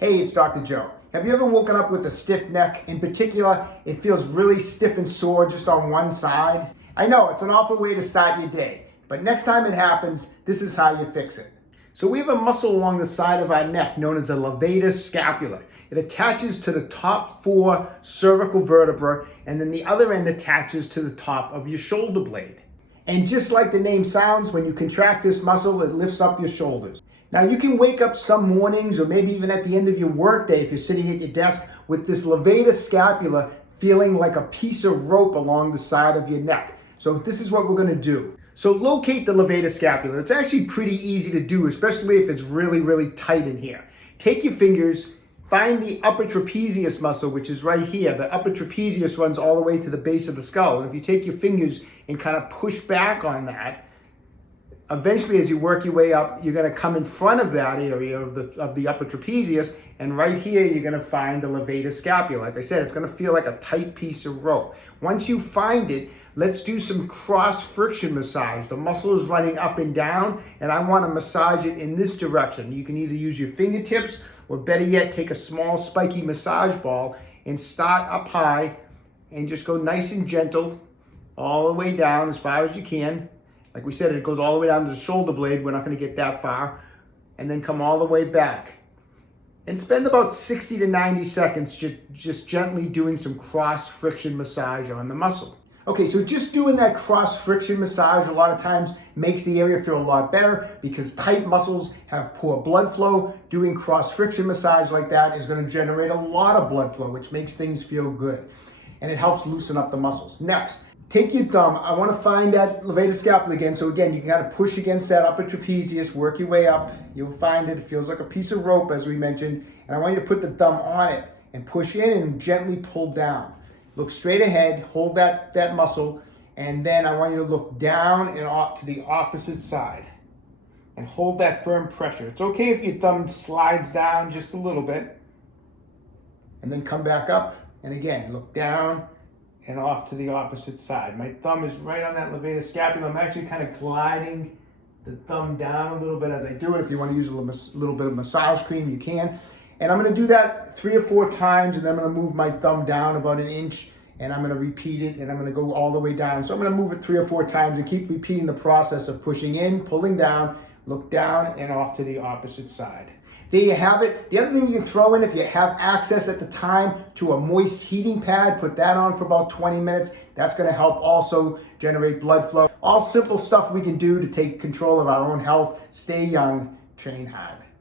Hey, it's Dr. Joe. Have you ever woken up with a stiff neck? In particular, it feels really stiff and sore just on one side. I know, it's an awful way to start your day, but next time it happens, this is how you fix it. So we have a muscle along the side of our neck known as the levator scapula. It attaches to the top 4 cervical vertebrae, and then the other end attaches to the top of your shoulder blade. And just like the name sounds, when you contract this muscle, it lifts up your shoulders. Now you can wake up some mornings or maybe even at the end of your workday if you're sitting at your desk with this levator scapula feeling like a piece of rope along the side of your neck. So this is what we're going to do. So locate the levator scapula. It's actually pretty easy to do, especially if it's really tight in here. Take your fingers, find the upper trapezius muscle, which is right here. The upper trapezius runs all the way to the base of the skull. And if you take your fingers and kind of push back on that, eventually, as you work your way up, you're going to come in front of that area of the upper trapezius, and right here you're going to find the levator scapula. Like I said, it's going to feel like a tight piece of rope. Once you find it, let's do some cross friction massage. The muscle is running up and down, and I want to massage it in this direction. You can either use your fingertips, or better yet, take a small spiky massage ball and start up high and just go nice and gentle all the way down as far as you can. Like we said, it goes all the way down to the shoulder blade. We're not going to get that far. And then come all the way back. And spend about 60 to 90 seconds just gently doing some cross friction massage on the muscle. Okay, so just doing that cross friction massage a lot of times makes the area feel a lot better because tight muscles have poor blood flow. Doing cross friction massage like that is going to generate a lot of blood flow, which makes things feel good. And it helps loosen up the muscles. Next, take your thumb. I want to find that levator scapula again. So again, you can kind of push against that upper trapezius, work your way up. You'll find it feels like a piece of rope, as we mentioned. And I want you to put the thumb on it and push in and gently pull down. Look straight ahead, hold that muscle, and then I want you to look down and to the opposite side. And hold that firm pressure. It's okay if your thumb slides down just a little bit. And then come back up, and again, look down and off to the opposite side. My thumb is right on that levator scapula. I'm actually kind of gliding the thumb down a little bit as I do it. If you want to use a little bit of massage cream, you can. And I'm going to do that 3 or 4 times, and then I'm going to move my thumb down about 1 inch, and I'm going to repeat it, and I'm going to go all the way down. So I'm going to move it 3 or 4 times and keep repeating the process of pushing in, pulling down, look down, and off to the opposite side. There you have it. The other thing you can throw in, if you have access at the time to a moist heating pad, put that on for about 20 minutes. That's going to help also generate blood flow. All simple stuff we can do to take control of our own health. Stay young, train hard.